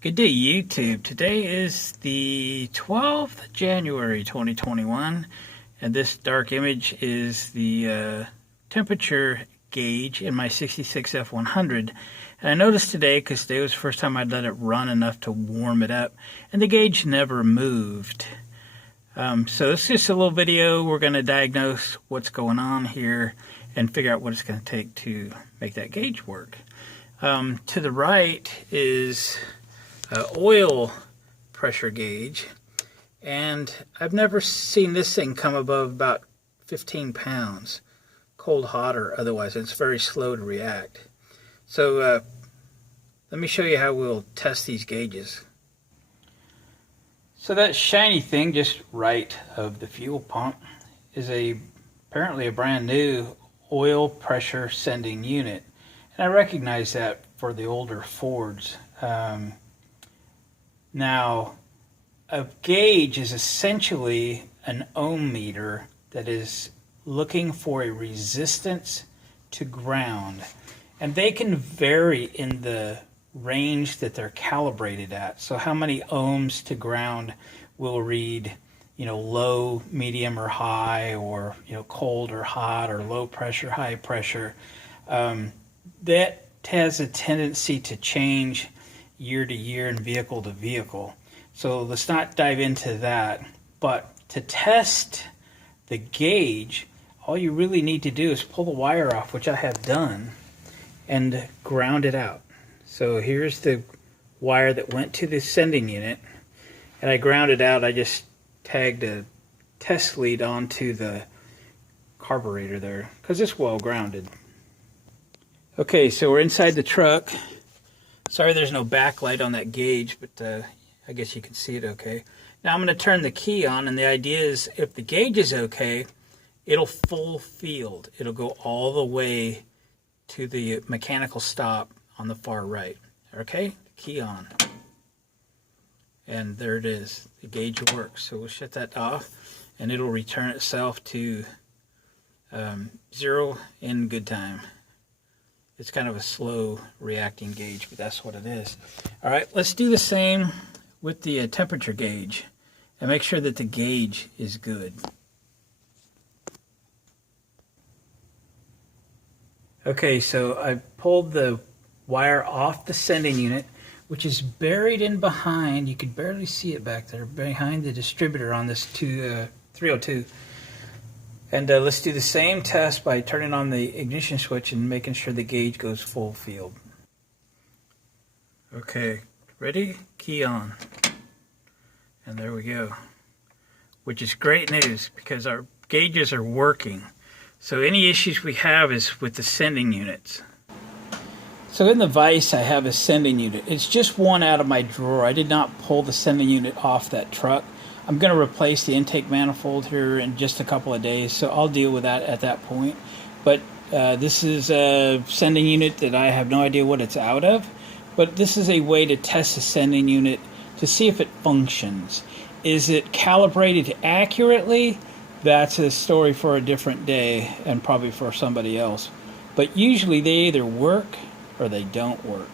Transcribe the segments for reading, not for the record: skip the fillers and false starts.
Good day, YouTube. Today is the 12th of January 2021, and this dark image is the temperature gauge in my 66 F100. And I noticed today, because today was the first time I'd let it run enough to warm it up, and the gauge never moved. So it's just a little video. We're going to diagnose what's going on here and figure out what it's going to take to make that gauge work. To the right is oil pressure gauge, and I've never seen this thing come above about 15 pounds, cold, hot, or otherwise. It's very slow to react. So let me show you how we'll test these gauges. So that shiny thing just right of the fuel pump is apparently a brand new oil pressure sending unit, and I recognize that for the older Fords. Now, a gauge is essentially an ohm meter that is looking for a resistance to ground. And they can vary in the range that they're calibrated at. So how many ohms to ground will read, low, medium, or high, or, cold or hot, or low pressure, high pressure. That has a tendency to change year to year and vehicle to vehicle. So let's not dive into that. But to test the gauge, all you really need to do is pull the wire off, which I have done, and ground it out. So here's the wire that went to the sending unit, and I ground it out. I just tagged a test lead onto the carburetor there, because it's well grounded. Okay, so we're inside the truck. Sorry there's no backlight on that gauge, but I guess you can see it okay. Now I'm going to turn the key on, and the idea is if the gauge is okay, it'll full field. It'll go all the way to the mechanical stop on the far right. Okay, key on. And there it is. The gauge works. So we'll shut that off, and it'll return itself to 0 in good time. It's kind of a slow reacting gauge, but that's what it is. All right, let's do the same with the temperature gauge and make sure that the gauge is good. Okay, so I pulled the wire off the sending unit, which is buried in behind. You could barely see it back there, behind the distributor on this 302. And let's do the same test by turning on the ignition switch and making sure the gauge goes full field. Okay, ready? Key on. And there we go. Which is great news because our gauges are working. So any issues we have is with the sending units. So in the vise I have a sending unit. It's just one out of my drawer. I did not pull the sending unit off that truck. I'm going to replace the intake manifold here in just a couple of days, so I'll deal with that at that point. But this is a sending unit that I have no idea what it's out of, but this is a way to test the sending unit to see if it functions. Is it calibrated accurately? That's a story for a different day and probably for somebody else. But usually they either work or they don't work.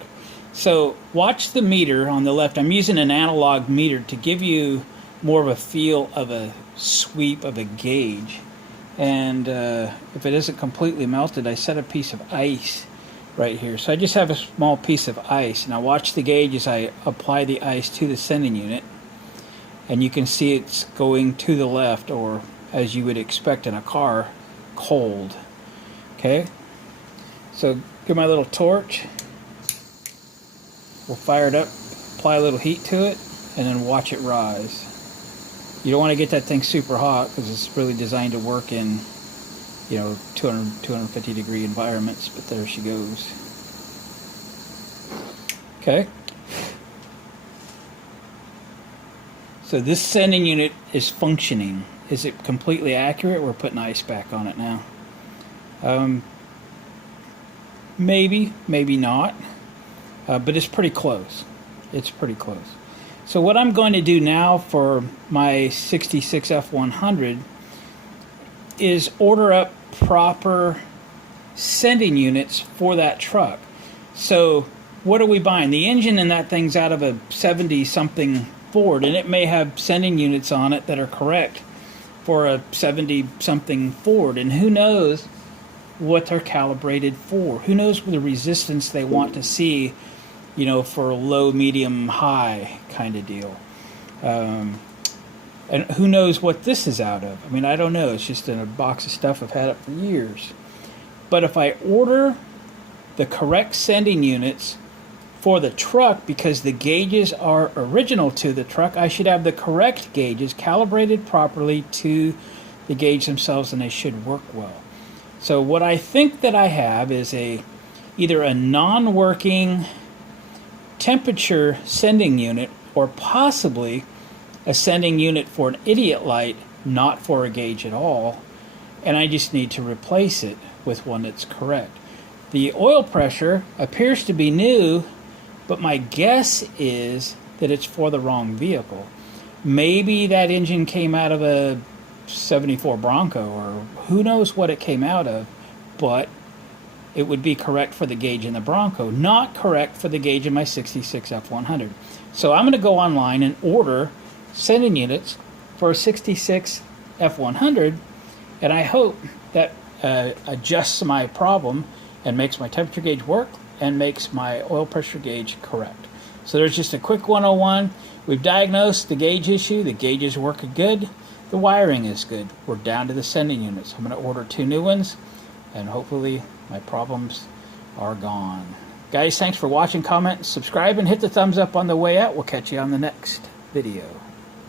So watch the meter on the left. I'm using an analog meter to give you more of a feel of a sweep of a gauge. And if it isn't completely melted, I set a piece of ice right here. So I just have a small piece of ice. Now watch the gauge as I apply the ice to the sending unit. And you can see it's going to the left, or as you would expect in a car, cold. Okay? So get my little torch. We'll fire it up, apply a little heat to it, and then watch it rise. You don't want to get that thing super hot because it's really designed to work in, 200, 250 degree environments, but there she goes. Okay. So this sending unit is functioning. Is it completely accurate? We're putting ice back on it now. Maybe, maybe not, but it's pretty close. It's pretty close. So what I'm going to do now for my 66 F100 is order up proper sending units for that truck. So what are we buying? The engine in that thing's out of a 70-something Ford, and it may have sending units on it that are correct for a 70-something Ford, and who knows what they're calibrated for. Who knows the resistance they want to see, you know, for a low, medium, high kind of deal. And who knows what this is out of. I mean, I don't know. It's just in a box of stuff I've had it for years. But if I order the correct sending units for the truck, because the gauges are original to the truck, I should have the correct gauges calibrated properly to the gauge themselves, and they should work well. So what I think that I have is either a non-working temperature sending unit, or possibly a sending unit for an idiot light, not for a gauge at all, and I just need to replace it with one that's correct. The oil pressure appears to be new, but my guess is that it's for the wrong vehicle. Maybe that engine came out of a 74 Bronco, or who knows what it came out of, but it would be correct for the gauge in the Bronco, not correct for the gauge in my 66 F100. So I'm going to go online and order sending units for a 66 F100, and I hope that adjusts my problem and makes my temperature gauge work and makes my oil pressure gauge correct. So there's just a quick 101. We've diagnosed the gauge issue. The gauge is working good. The wiring is good. We're down to the sending units. I'm going to order 2 new ones, and hopefully my problems are gone. Guys, thanks for watching. Comment, subscribe, and hit the thumbs up on the way out. We'll catch you on the next video.